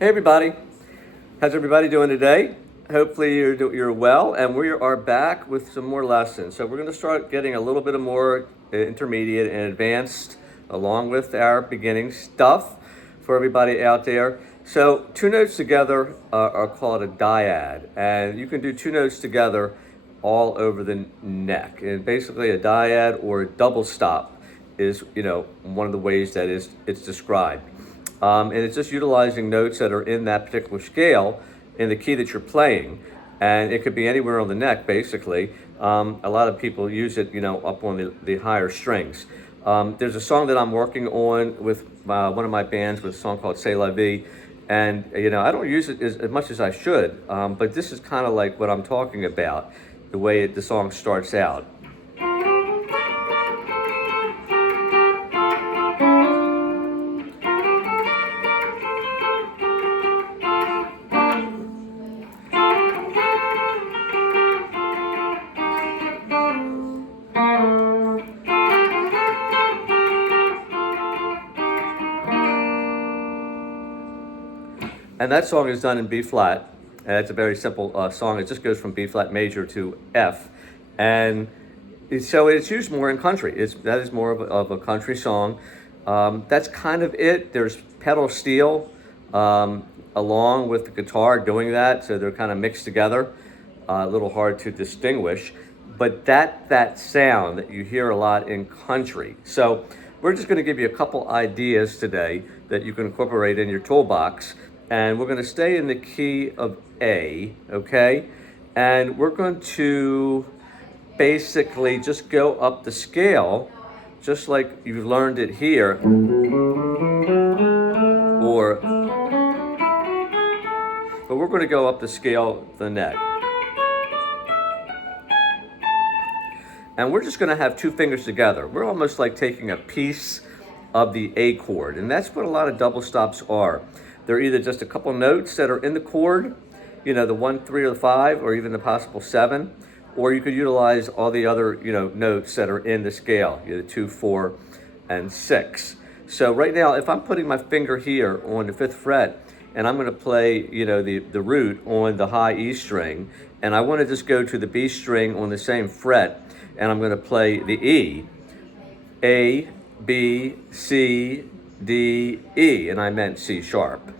Hey everybody, how's everybody doing today? Hopefully you're well, and we are back with some more lessons. So we're going to start getting a little bit of more intermediate and advanced along with our beginning stuff for everybody out there. So two notes together are called a dyad, and you can do two notes together all over the neck. And basically a dyad or a double stop is, one of the ways that it's described. And it's just utilizing notes that are in that particular scale in the key that you're playing. And it could be anywhere on the neck, basically. A lot of people use it, up on the higher strings. There's a song that I'm working on with one of my bands with a song called C'est La Vie. And, I don't use it as much as I should, but this is kind of like what I'm talking about, the way the song starts out. And that song is done in B flat. And it's a very simple song. It just goes from B flat major to F. And so it's used more in country. That is more of a country song. That's kind of it. There's pedal steel along with the guitar doing that. So they're kind of mixed together. A little hard to distinguish. But that sound that you hear a lot in country. So we're just going to give you a couple ideas today that you can incorporate in your toolbox. And we're going to stay in the key of A, okay? And we're going to basically just go up the scale, just like you learned it here. But we're going to go up the scale, the neck. And we're just going to have two fingers together. We're almost like taking a piece of the A chord. And that's what a lot of double stops are. They're either just a couple notes that are in the chord, the 1, 3, or the 5, or even the possible 7, or you could utilize all the other, notes that are in the scale, the 2, 4, and 6. So right now, if I'm putting my finger here on the 5th fret, and I'm going to play, the root on the high E string, and I want to just go to the B string on the same fret, and I'm going to play the E, A, B, C, D, E, and I meant C sharp.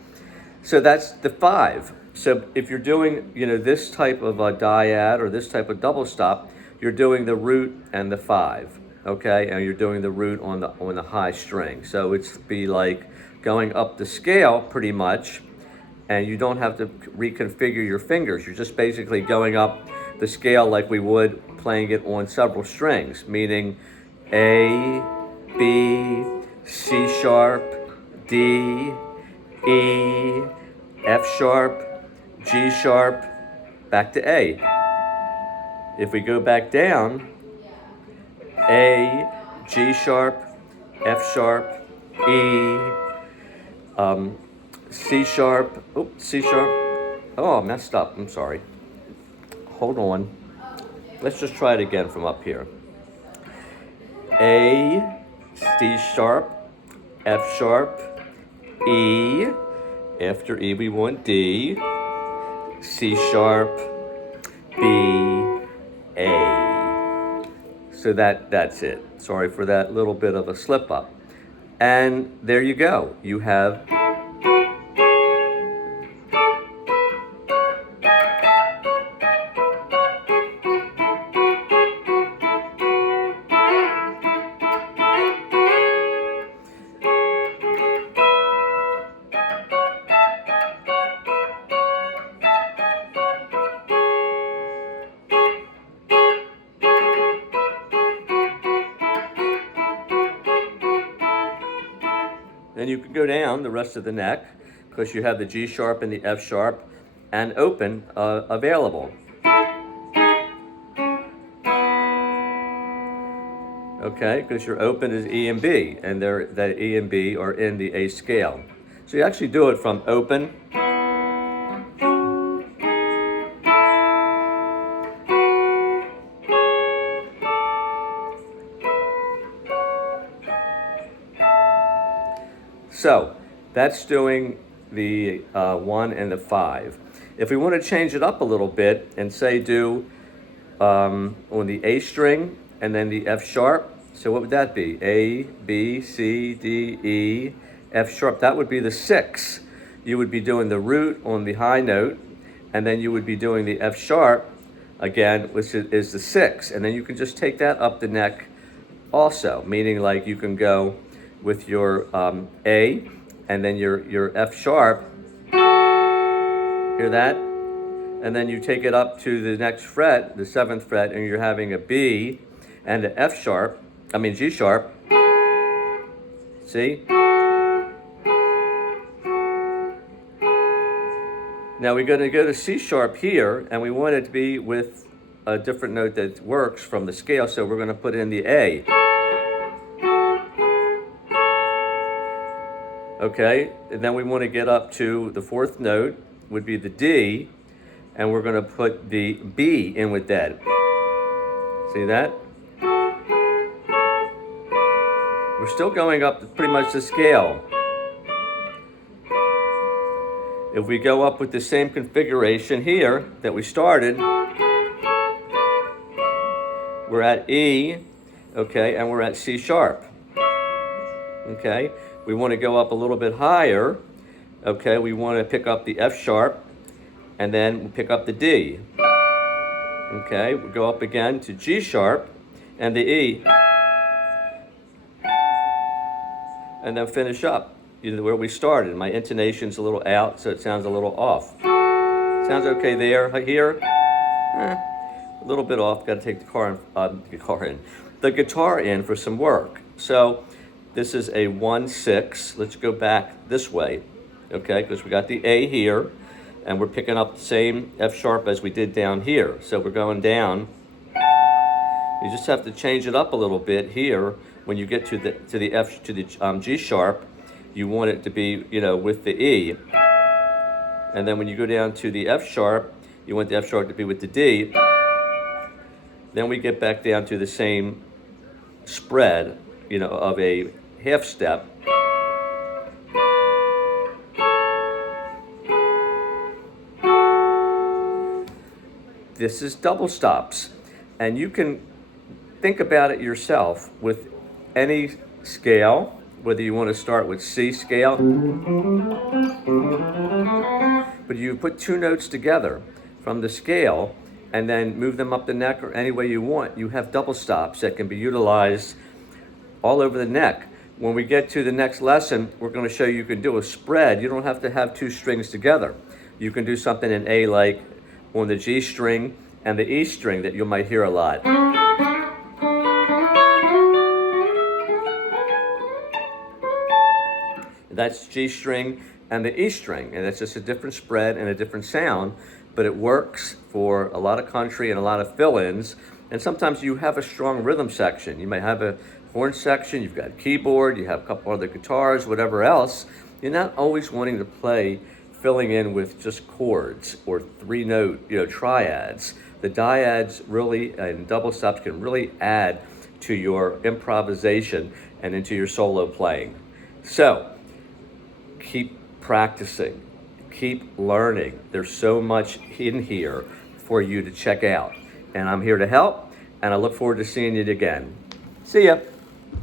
So that's the 5. So if you're doing, this type of a dyad or this type of double stop, you're doing the root and the 5, okay? And you're doing the root on the high string. So it's be like going up the scale pretty much, and you don't have to reconfigure your fingers. You're just basically going up the scale like we would playing it on several strings, meaning A, B, C sharp, D, E, F sharp, G sharp, back to A. If we go back down, A, G sharp, F sharp, E, C sharp, C sharp. Oh, I messed up, I'm sorry. Hold on. Let's just try it again from up here. A, C sharp, F sharp, E, after E we want D, C sharp, B, A. So that's it. Sorry for that little bit of a slip up. And there you go. You have Then you can go down the rest of the neck because you have the G sharp and the F sharp and open available. Okay, because your open is E and B, and that E and B are in the A scale. So you actually do it from open, so that's doing the 1 and the 5. If we want to change it up a little bit and say do on the A string and then the F sharp, so what would that be? A, B, C, D, E, F sharp. That would be the 6. You would be doing the root on the high note, and then you would be doing the F sharp again, which is the 6. And then you can just take that up the neck also, meaning like you can go with your A and then your F sharp. Hear that? And then you take it up to the next fret, the 7th fret, and you're having a B and an F sharp, G sharp. See? Now we're going to go to C sharp here, and we want it to be with a different note that works from the scale, so we're going to put in the A. Okay, and then we want to get up to the 4th note, would be the D, and we're going to put the B in with that. See that? We're still going up to pretty much the scale. If we go up with the same configuration here that we started, we're at E, okay, and we're at C sharp. Okay, we want to go up a little bit higher. Okay, we want to pick up the F sharp, and then we'll pick up the D. Okay, we'll go up again to G sharp and the E, and then finish up where we started. My intonation's a little out, so it sounds a little off. Sounds okay there. Here, a little bit off. Got to take the guitar in for some work. So this is a 1-6. Let's go back this way, okay? Because we got the A here, and we're picking up the same F sharp as we did down here. So we're going down. You just have to change it up a little bit here when you get to the G sharp. You want it to be, with the E. And then when you go down to the F sharp, you want the F sharp to be with the D. Then we get back down to the same spread, of a half step. This is double stops. And you can think about it yourself with any scale, whether you want to start with C scale, but you put 2 notes together from the scale and then move them up the neck or any way you want. You have double stops that can be utilized all over the neck. When we get to the next lesson, we're going to show you can do a spread. You don't have to have 2 strings together. You can do something in A like on the G string and the E string that you might hear a lot. That's G string and the E string, and it's just a different spread and a different sound, but it works for a lot of country and a lot of fill-ins. And sometimes you have a strong rhythm section. You might have a horn section, you've got a keyboard, you have a couple other guitars, whatever else. You're not always wanting to play filling in with just chords or 3-note, triads. The dyads really, and double stops can really add to your improvisation and into your solo playing. So, keep practicing, keep learning. There's so much in here for you to check out. And I'm here to help, and I look forward to seeing you again. See ya.